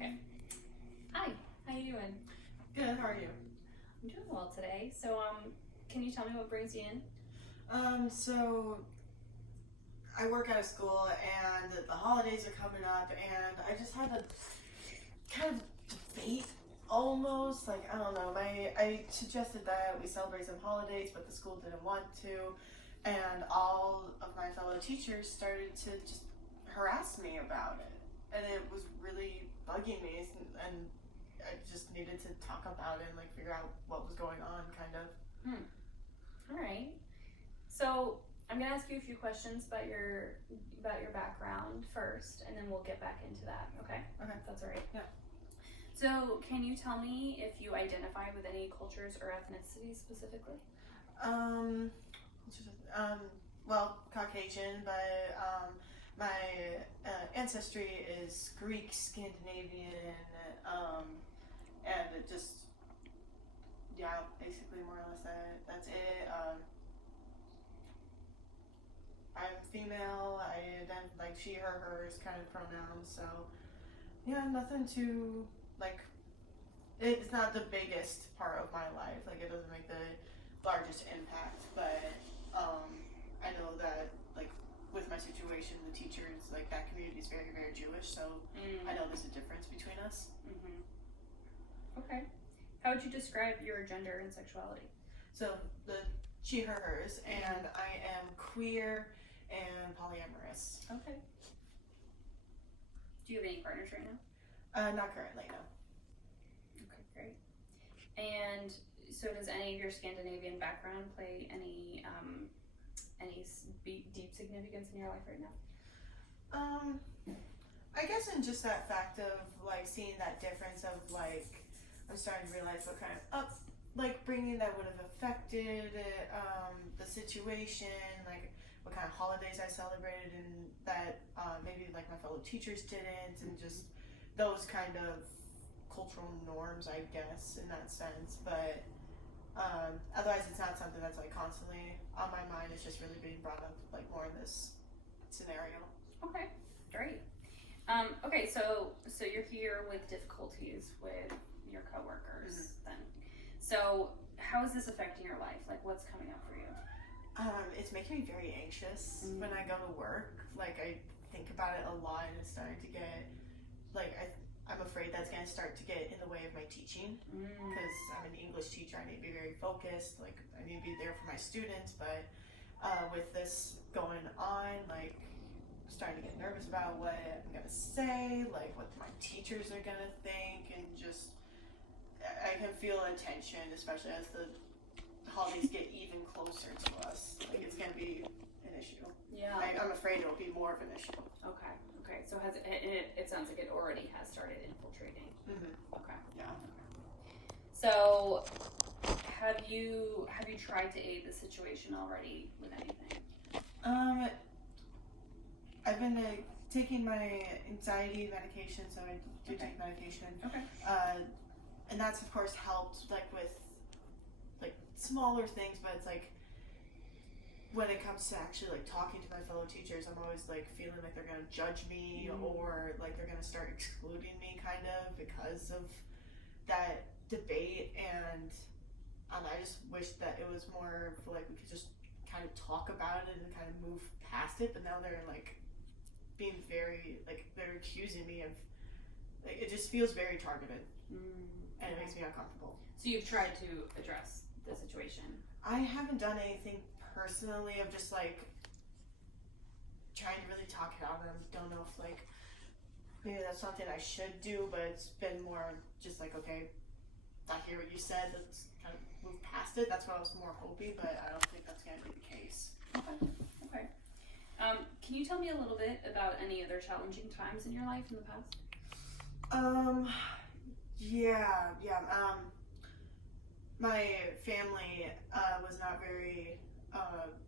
Okay. Hi, how you doing? Good, how are you? I'm doing well today. So, can you tell me what brings you in? So I work out of school and the holidays are coming up and I just had a kind of debate almost. Like, I don't know, I suggested that we celebrate some holidays, but the school didn't want to. And all of my fellow teachers started to just harass me about it. And it was really bugging me, and I just needed to talk about it and like figure out what was going on, kind of. All right. So, I'm gonna ask you a few questions about your background first, and then we'll get back into that. Okay? Okay. If that's all right. Yeah. So, can you tell me if you identify with any cultures or ethnicities specifically? Well, Caucasian, but my ancestry is Greek, Scandinavian, and it just, yeah, basically more or less that's it. I'm female. I then like she, her, hers kind of pronouns. So yeah, nothing too like. It's not the biggest part of my life. Like it doesn't make the largest impact, but I know that like with my situation, the teachers like that community is very very Jewish, so I know there's a difference between us. Okay. How would you describe your gender and sexuality? So the she, her, hers, and I am queer and polyamorous. Okay. Do you have any partners right now? Not currently, no. Okay, great. And so, does any of your Scandinavian background play any deep significance in your life right now? I guess in just that fact of like seeing that difference of like I'm starting to realize what kind of upbringing that would have affected the situation, like what kind of holidays I celebrated and that maybe like my fellow teachers didn't, and just those kind of cultural norms, I guess, in that sense. But otherwise, it's not something that's like constantly on my mind. It's just really being brought up like more in this scenario. Okay, great. Okay, so you're here with difficulties with your coworkers, then. So how is this affecting your life? Like, what's coming up for you? It's making me very anxious when I go to work. Like I think about it a lot, and it's starting to get like I'm afraid that's going to start to get in the way of my teaching because I'm an English teacher. I need to be very focused. Like I need to be there for my students. But with this going on, like I'm starting to get nervous about what I'm going to say, like what my teachers are going to think, and just I can feel a tension, especially as the holidays get even closer to us. Like it's going to be an issue. Yeah. I'm afraid it'll be more of an issue. Okay. So has it sounds like it already has started infiltrating. Okay. Yeah. So have you tried to aid the situation already with anything? I've been taking my anxiety medication, so I do take medication. Okay. And that's of course helped like with like smaller things, but it's like when it comes to actually like talking to my fellow teachers, I'm always like feeling like they're gonna judge me or like they're gonna start excluding me kind of because of that debate, and I just wish that it was more for like we could just kind of talk about it and kind of move past it, but now they're like being very like they're accusing me of like it just feels very targeted and it makes me uncomfortable. So you've tried to address the situation? I haven't done anything personally. I'm just like trying to really talk it out, and I don't know if like maybe that's something I should do, but it's been more just like okay, I hear what you said, let's kind of move past it. That's what I was more hoping, but I don't think that's going to be the case. Okay. Can you tell me a little bit about any other challenging times in your life in the past? Yeah. My family was not very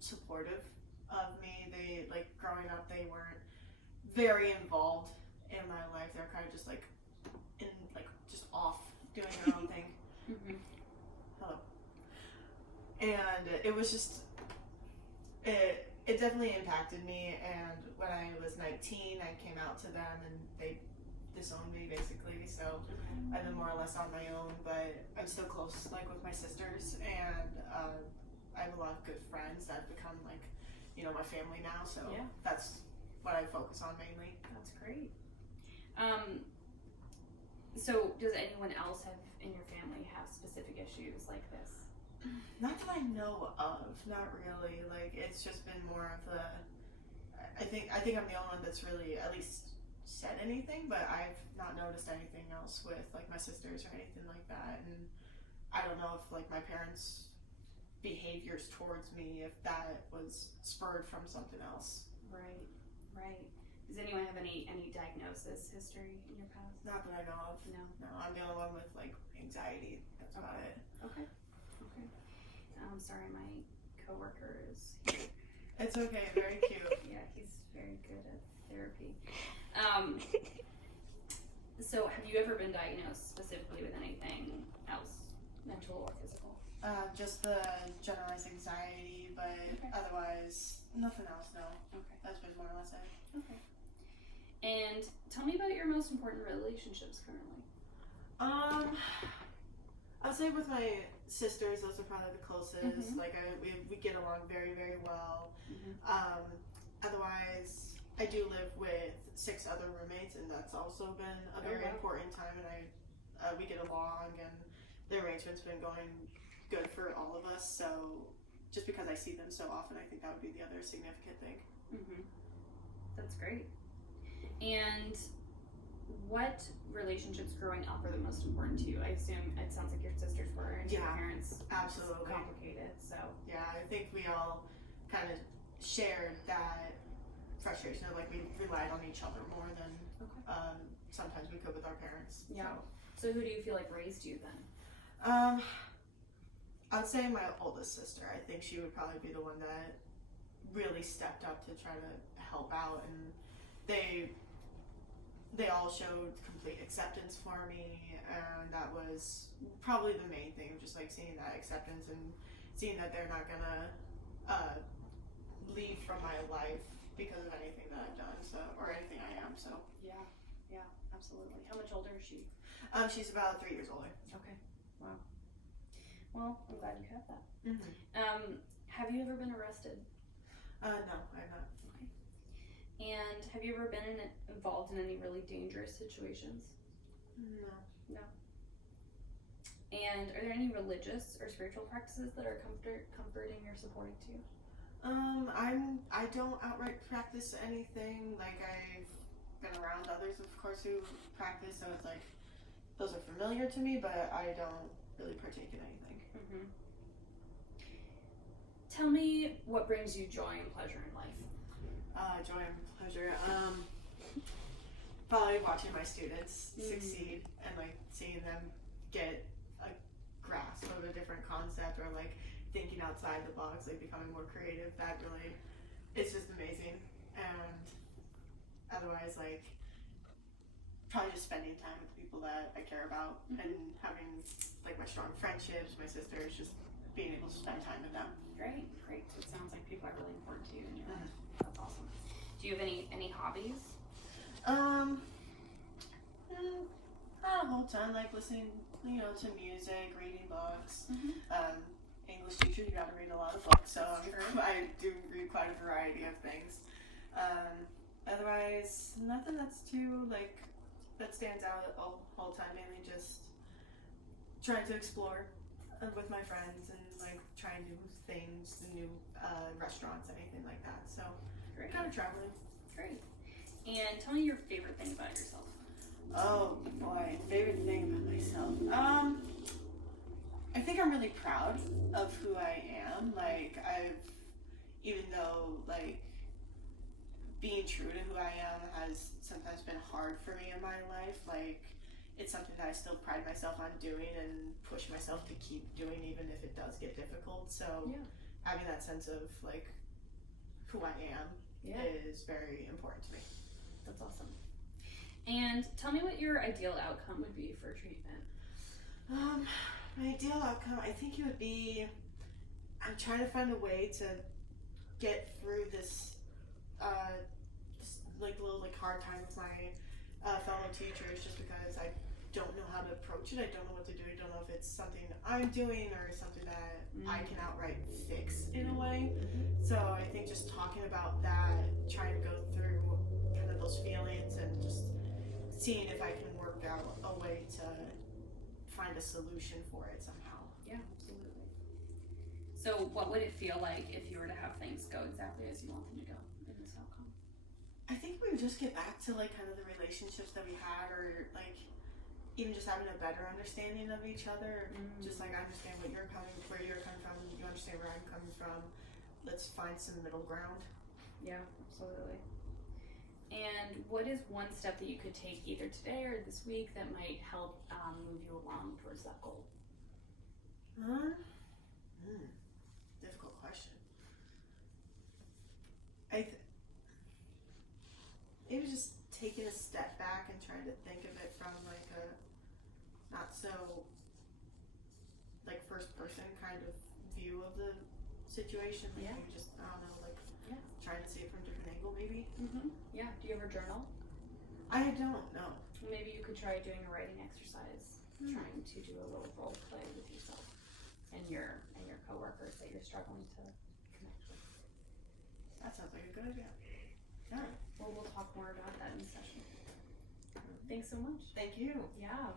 supportive of me. They like growing up, they weren't very involved in my life. They're kind of just like in like just off doing their own thing. Hello. And it was just it definitely impacted me. And when I was 19, I came out to them, and they disowned me basically. so I've been more or less on my own, but I'm still close, like, with my sisters, and I have a lot of good friends that have become, like, you know, my family now, so Yeah. that's what I focus on mainly. That's great. So does anyone else in your family have specific issues like this? Not that I know of, not really. Like, it's just been more of the, I think I'm the only one that's really at least said anything, but I've not noticed anything else with, like, my sisters or anything like that, and I don't know if, like, my parents' behaviors towards me, if that was spurred from something else. Right. Does anyone have any diagnosis history in your past? Not that I know of. No. No, I'm the only one with, like, anxiety. That's about it. Okay. I'm sorry, my coworker is here. It's okay. Very cute. Yeah, he's very good at therapy. So have you ever been diagnosed specifically with anything else, mental or physical? Just the generalized anxiety, but otherwise, nothing else, no. Okay. That's been more or less it. Okay. And tell me about your most important relationships currently. I would say with my sisters, those are probably the closest. Mhm. Like, we get along very, very well. Mhm. Otherwise, I do live with 6 other roommates, and that's also been a very important time, and we get along, and the arrangement's been going good for all of us, so just because I see them so often, I think that would be the other significant thing. Mhm. That's great. And what relationships growing up are the most important to you? I assume it sounds like your sisters were, and your Yeah, parents. absolutely. Complicated. So. Yeah, I think we all kind of shared that frustration of, like, we relied on each other more than sometimes we could with our parents. Yeah. So who do you feel like raised you then? I would say my oldest sister. I think she would probably be the one that really stepped up to try to help out, and they all showed complete acceptance for me, and that was probably the main thing, just, like, seeing that acceptance and seeing that they're not gonna leave from my life because of anything that I've done, so, or anything I am, so. Yeah, absolutely. How much older is she? She's about 3 years older. Okay. Wow. Well, I'm glad you have that. Mm-hmm. Have you ever been arrested? No, I'm not. Okay. And have you ever been involved in any really dangerous situations? No. And are there any religious or spiritual practices that are comforting or supporting to you? I don't outright practice anything. Like, I've been around others, of course, who practice, so it's like those are familiar to me, but I don't really partake in anything. Mm-hmm. Tell me what brings you joy and pleasure in life. Joy and pleasure. Probably watching my students succeed and, like, seeing them get a grasp of a different concept, or, like, thinking outside the box, like, becoming more creative. That really, it's just amazing. And otherwise, like, probably just spending time with people that I care about, and having, like, my strong friendships, my sisters, just being able to spend time with them. Great. So it sounds like people are really important to you in your life. That's awesome. Do you have any hobbies? Not a whole ton, like listening, to music, reading books. English teacher, you gotta read a lot of books, so I do read quite a variety of things. Otherwise, nothing that's too, like, that stands out all whole time, mainly just trying to explore with my friends and, like, trying new things, new restaurants, anything like that. So, Great. kind of traveling. Great. And tell me your favorite thing about yourself. Oh boy, favorite thing about myself. I think I'm really proud of who I am. Like, even though, like, being true to who I am has sometimes been hard for me in my life, like, it's something that I still pride myself on doing and push myself to keep doing, even if it does get difficult. So having that sense of, like, who I am is very important to me. That's awesome. And tell me what your ideal outcome would be for treatment. My ideal outcome, I think it would be, I'm trying to find a way to get through this like, little, like, hard time with my fellow teachers, just because I how to approach it. I don't know what to do. I don't know if it's something I'm doing or something that I can outright fix in a way. So I think just talking about that, trying to go through kind of those feelings and just seeing if I can work out a way to find a solution for it somehow. Yeah, absolutely. So what would it feel like if you were to have things go exactly as you want them to go in this outcome? I think we would just get back to like kind of the relationships that we had, or like even just having a better understanding of each other. Just like I understand where you're coming from, you understand where I'm coming from. Let's find some middle ground. Yeah, absolutely. And what is one step that you could take either today or this week that might help move you along towards that goal? Difficult question. Maybe just taking a step back and trying to think of it from like a not so like first person kind of view of the situation. Like maybe just, I don't know, like trying to see it from a different angle maybe. Yeah. Do you ever journal? I don't know. Maybe you could try doing a writing exercise, trying to do a little role play with yourself and your coworkers that you're struggling to connect with. That sounds like a good idea. Alright. Well, we'll talk more about that in the session. Thanks so much. Thank you. Yeah.